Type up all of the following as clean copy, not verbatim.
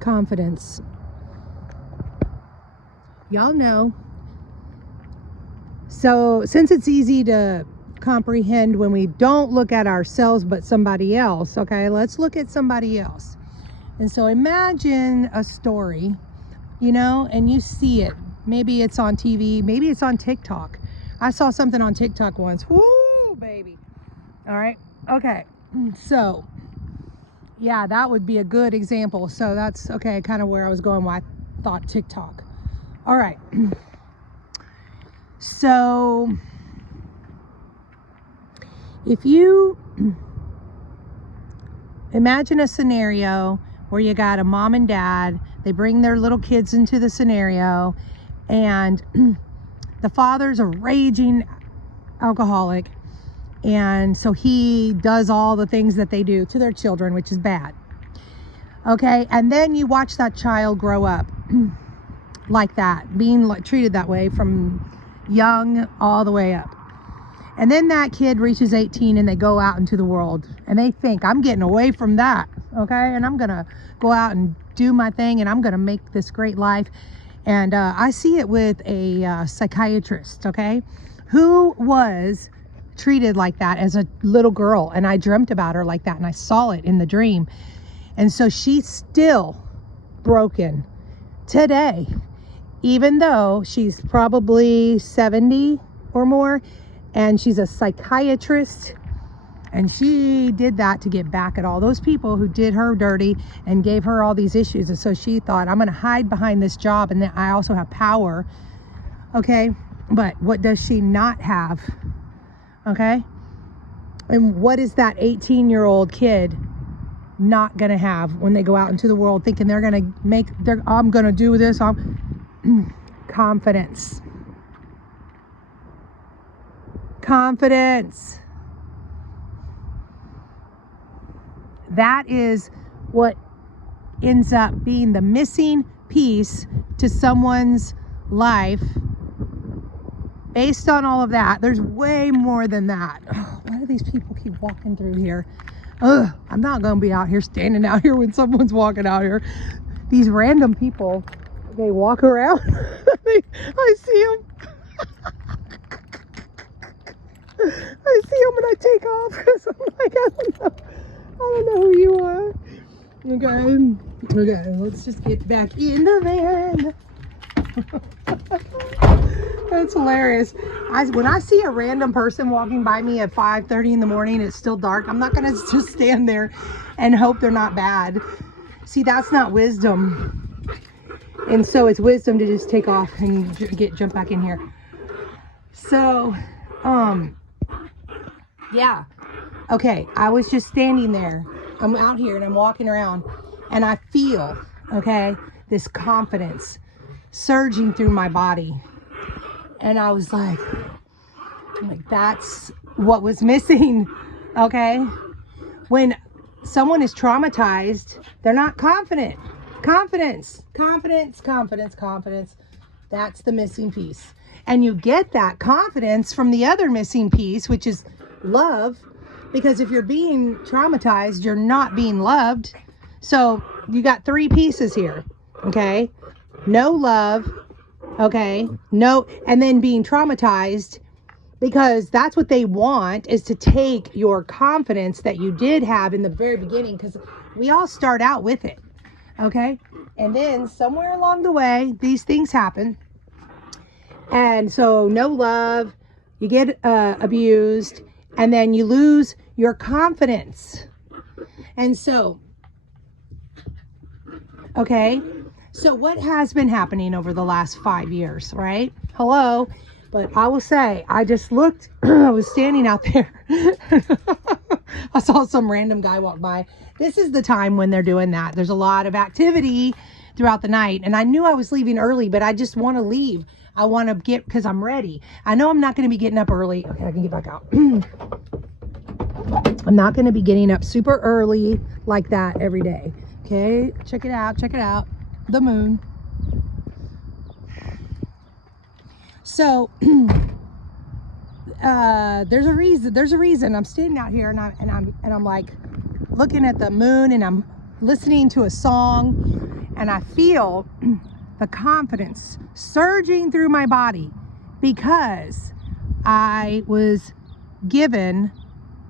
confidence. Y'all know. So since it's easy to comprehend when we don't look at ourselves but somebody else, okay, let's look at somebody else. And so imagine a story, you know, and you see it. Maybe it's on TV, maybe it's on TikTok. I saw something on TikTok once. Woo, baby. All right. Okay. So yeah, that would be a good example. So that's okay, kind of where I was going, why I thought TikTok. All right. So if you imagine a scenario where you got a mom and dad, they bring their little kids into the scenario, and the father's a raging alcoholic, and so he does all the things that they do to their children, which is bad. Okay, and then you watch that child grow up like that, being treated that way from young all the way up. And then that kid reaches 18 and they go out into the world and they think, I'm getting away from that, okay? And I'm gonna go out and do my thing and I'm gonna make this great life. And I see it with a psychiatrist, okay, who was treated like that as a little girl, and I dreamt about her like that, and I saw it in the dream. And so she's still broken today, even though she's probably 70 or more, and she's a psychiatrist, and she did that to get back at all those people who did her dirty and gave her all these issues. And so she thought, I'm going to hide behind this job, and then I also have power. Okay, but what does she not have? Okay, and what is that 18-year-old kid not going to have when they go out into the world thinking they're going to make I'm going to do this? Confidence. Confidence. That is what ends up being the missing piece to someone's life. Based on all of that, there's way more than that. Oh, why do these people keep walking through here? Ugh, I'm not going to be out here standing out here when someone's walking out here. These random people, they walk around. I see them. I see them and I take off because I'm like, I don't know who you are. Okay, let's just get back in the van. That's hilarious. When I see a random person walking by me at 5:30 in the morning, it's still dark, I'm not gonna just stand there and hope they're not bad. See, that's not wisdom. And so it's wisdom to just take off and jump back in here. So, yeah. Okay, I was just standing there. I'm out here and I'm walking around and I feel, okay, this confidence surging through my body. And I was like, that's what was missing, okay? When someone is traumatized, they're not confident. Confidence. That's the missing piece. And you get that confidence from the other missing piece, which is love. Because if you're being traumatized, you're not being loved. So you got three pieces here, okay? No love, okay? No, and then being traumatized, because that's what they want, is to take your confidence that you did have in the very beginning, because we all start out with it, okay? And then somewhere along the way, these things happen. And so no love, you get abused, and then you lose your confidence. And so, okay, so what has been happening over the last 5 years, right? Hello. But I will say, I just looked, I was standing out there. I saw some random guy walk by. This is the time when they're doing that. There's a lot of activity throughout the night. And I knew I was leaving early, but I just want to leave. I want to get, because I'm ready. I know I'm not going to be getting up early. Okay, I can get back out. I'm not going to be getting up super early like that every day. Okay, check it out. Check it out. The moon. So there's a reason I'm standing out here, and I'm like looking at the moon, and I'm listening to a song, and I feel the confidence surging through my body because I was given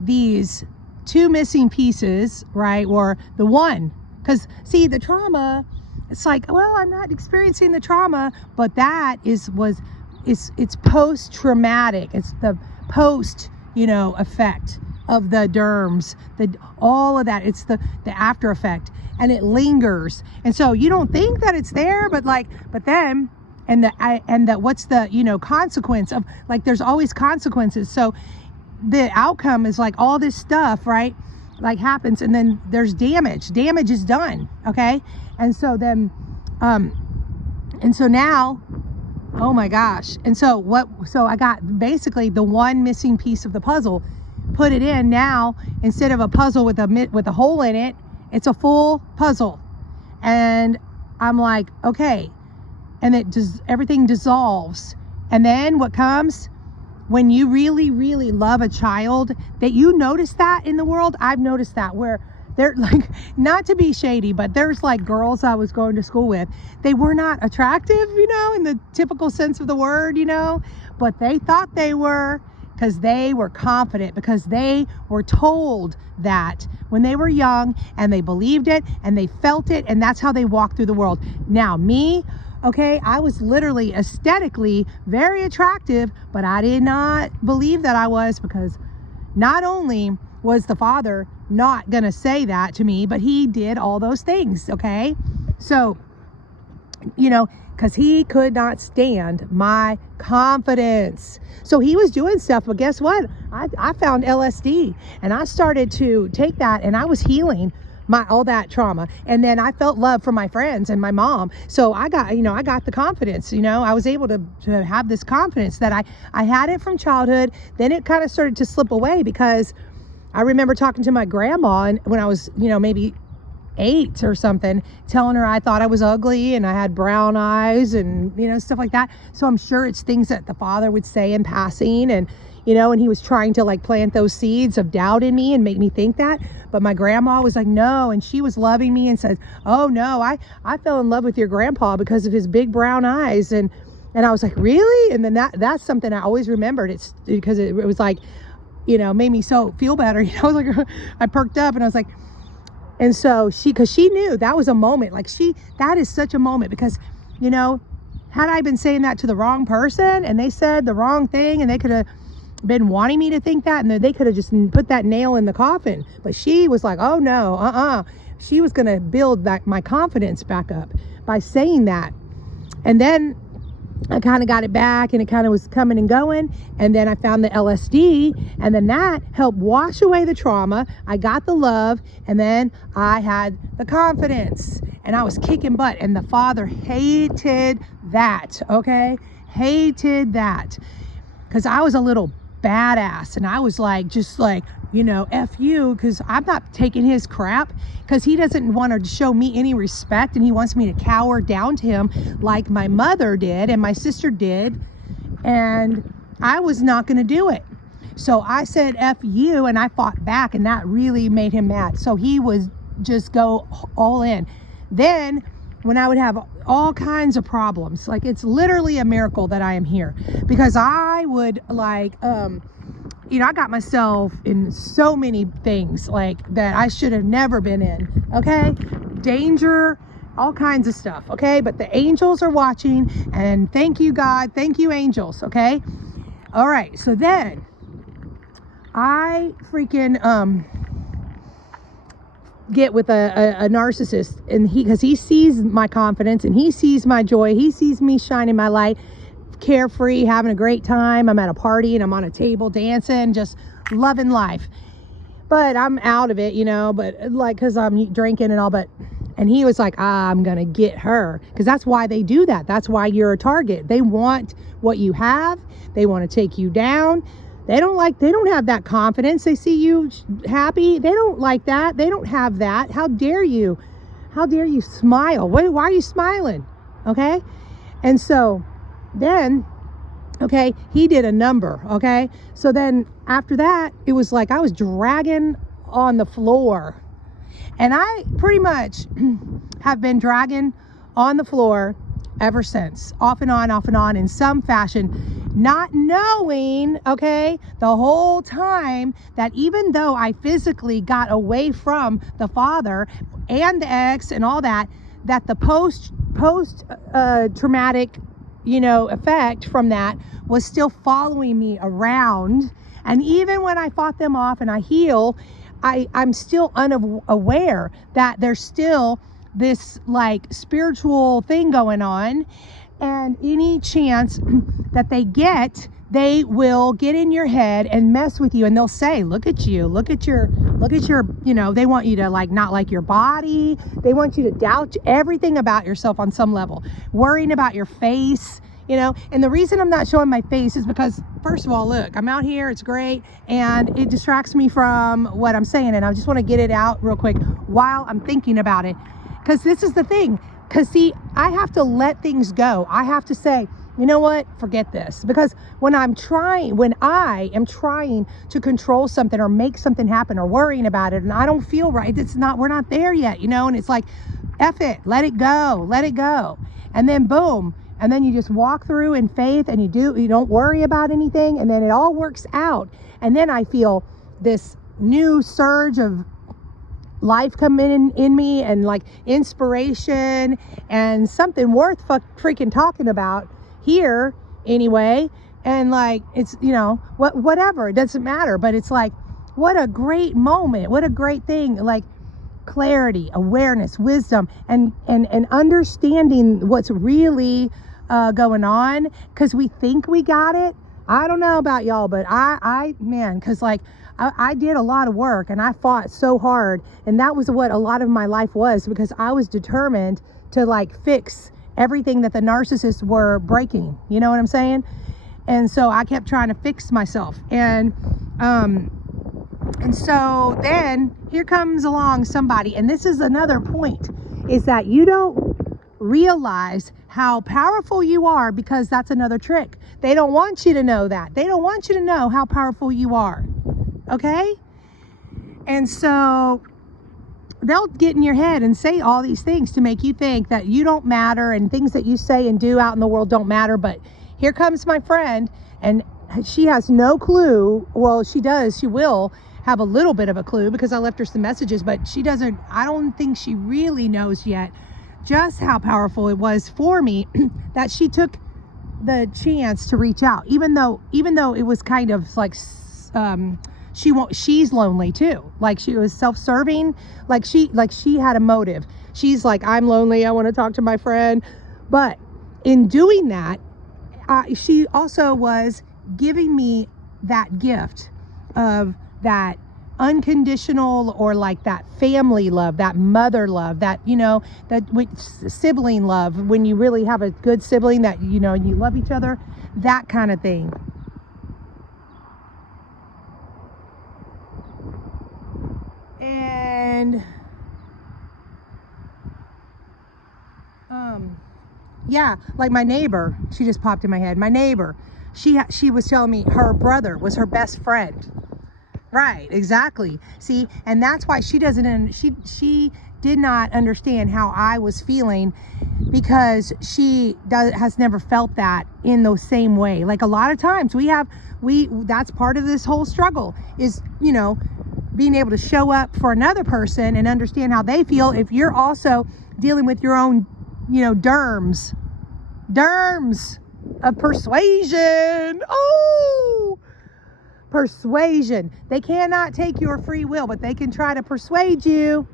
these two missing pieces, right? Or the one, because see, the trauma, it's like, well, I'm not experiencing the trauma, but that it's post-traumatic. It's the post, effect of the derms, all of that. It's the after effect, and it lingers. And so you don't think that it's there, but then, what's the, consequence of, like, there's always consequences. So the outcome is like all this stuff, right? Like happens, and then there's damage. Damage is done, okay? And so then, and so now, oh my gosh. And so so I got basically the one missing piece of the puzzle, put it in. Now, instead of a puzzle with a hole in it, it's a full puzzle. And I'm like, okay. And everything dissolves. And then what comes when you really, really love a child, that you notice that in the world. I've noticed that where they're like, not to be shady, but there's like girls I was going to school with, they were not attractive, in the typical sense of the word, but they thought they were, because they were confident, because they were told that when they were young, and they believed it and they felt it, and that's how they walked through the world. Now me, okay, I was literally aesthetically very attractive, but I did not believe that I was, because not only was the father not gonna say that to me, but he did all those things, okay? So, because he could not stand my confidence. So he was doing stuff, but guess what? I found LSD, and I started to take that, and I was healing all that trauma. And then I felt love from my friends and my mom. So I got, I got the confidence, I was able to have this confidence that I had it from childhood. Then it kind of started to slip away, because I remember talking to my grandma, and when I was, maybe 8 or something, telling her I thought I was ugly and I had brown eyes and, stuff like that. So I'm sure it's things that the father would say in passing, and, and he was trying to like plant those seeds of doubt in me and make me think that. But my grandma was like, no. And she was loving me and says, oh no, I fell in love with your grandpa because of his big brown eyes. And I was like, really? And then that's something I always remembered. It's because it was like, made me so feel better. I was like, I perked up, and I was like, and so because she knew that was a moment, like that is such a moment, because, had I been saying that to the wrong person and they said the wrong thing, and they could have been wanting me to think that, and they could have just put that nail in the coffin. But she was like, oh no, she was going to build back my confidence back up by saying that. And then I kind of got it back, and it kind of was coming and going. And then I found the LSD, and then that helped wash away the trauma. I got the love, and then I had the confidence, and I was kicking butt. And the father hated that, okay? Hated that, because I was a little badass, and I was like, just like, F you, because I'm not taking his crap, because he doesn't want to show me any respect, and he wants me to cower down to him like my mother did and my sister did, and I was not going to do it. So I said F you, and I fought back, and that really made him mad. So he was just go all in. Then when I would have all kinds of problems, like, it's literally a miracle that I am here, because I would like I got myself in so many things like that I should have never been in, okay? Danger, all kinds of stuff, okay? But the angels are watching, and thank you, God. Thank you, angels, okay? All right, so then I freaking get with a narcissist, and because he sees my confidence, and he sees my joy, he sees me shining my light, carefree, having a great time. I'm at a party, and I'm on a table dancing, just loving life. But I'm out of it, but like, because I'm drinking and all. But and he was like, I'm gonna get her, because that's why they do that. That's why you're a target. They want what you have. They want to take you down. They don't have that confidence. They see you happy. They don't like that. They don't have that. How dare you? How dare you smile? Why are you smiling? Okay? And so then, okay, he did a number, okay? So then after that, it was like I was dragging on the floor. And I pretty much have been dragging on the floor ever since, off and on in some fashion, not knowing, okay, the whole time that even though I physically got away from the father and the ex and all that, that the post traumatic, you know, effect from that was still following me around. And even when I fought them off and I heal, I'm still unaware that there's still this like spiritual thing going on, and any chance that they get, they will get in your head and mess with you, and they'll say, look at you, look at your, you know, they want you to like not like your body, they want you to doubt everything about yourself on some level, worrying about your face, you know. And the reason I'm not showing my face is because, first of all, look, I'm out here, it's great, and it distracts me from what I'm saying, and I just want to get it out real quick while I'm thinking about it. Because this is the thing, because see, I have to let things go. I have to say, you know what, forget this. Because when I am trying to control something or make something happen or worrying about it, and I don't feel right, we're not there yet, you know. And it's like, F it, let it go. And then boom, and then you just walk through in faith, and you don't worry about anything, and then it all works out. And then I feel this new surge of life coming in me, and like inspiration, and something worth freaking talking about here anyway. And like, it's, you know, whatever, it doesn't matter, but it's like, what a great moment, what a great thing, like clarity, awareness, wisdom, and understanding what's really going on, because we think we got it. I don't know about y'all, but man, because like I did a lot of work, and I fought so hard, and that was what a lot of my life was, because I was determined to like fix everything that the narcissists were breaking, you know what I'm saying? And so I kept trying to fix myself, and so then here comes along somebody, and this is another point, is that you don't realize how powerful you are, because that's another trick. They don't want you to know that. They don't want you to know how powerful you are. Okay? And so they'll get in your head and say all these things to make you think that you don't matter, and things that you say and do out in the world don't matter. But here comes my friend, and she has no clue. Well, she does. She will have a little bit of a clue, because I left her some messages, but she doesn't, I don't think she really knows yet just how powerful it was for me that she took the chance to reach out, even though it was kind of like, she's lonely too. Like, she was self-serving, like she had a motive. She's like, I'm lonely, I want to talk to my friend. But in doing that, she also was giving me that gift of that unconditional, or like that family love, that mother love, that, you know, that sibling love, when you really have a good sibling that, you know, you love each other, that kind of thing. And yeah, like my neighbor, she just popped in my head. My neighbor, she was telling me her brother was her best friend. Right, exactly. See, and that's why she did not understand how I was feeling, because she has never felt that in the same way. Like, a lot of times that's part of this whole struggle, is, you know, being able to show up for another person and understand how they feel, if you're also dealing with your own, you know, derms of persuasion. Oh, persuasion. They cannot take your free will, but they can try to persuade you.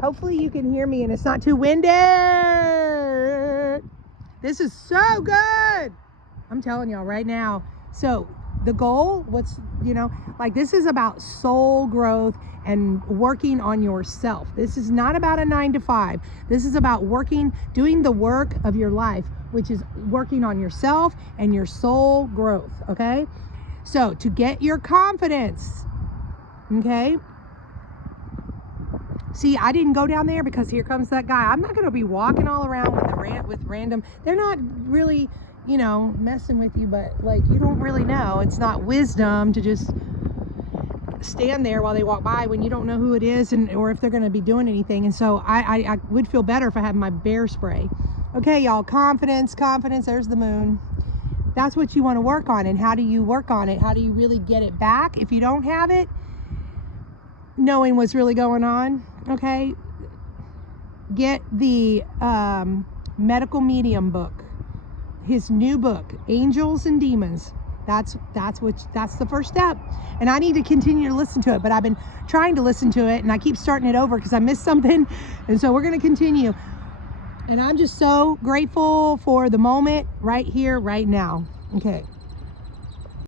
Hopefully you can hear me and it's not too windy. This is so good, I'm telling y'all right now. So the goal, you know, like, this is about soul growth and working on yourself. This is not about a 9-to-5. This is about doing the work of your life, which is working on yourself and your soul growth. Okay, so to get your confidence, okay, see, I didn't go down there because here comes that guy. I'm not going to be walking all around with random, they're not really, you know, messing with you, but like, you don't really know. It's not wisdom to just stand there while they walk by when you don't know who it is or if they're going to be doing anything. And so I would feel better if I had my bear spray. Okay, y'all, confidence, there's the moon. That's what you want to work on. And how do you work on it? How do you really get it back if you don't have it? Knowing what's really going on, okay? Get the Medical Medium book, his new book, Angels and Demons. That's the first step. And I need to continue to listen to it, but I've been trying to listen to it and I keep starting it over because I missed something. And so we're going to continue. And I'm just so grateful for the moment right here, right now. Okay.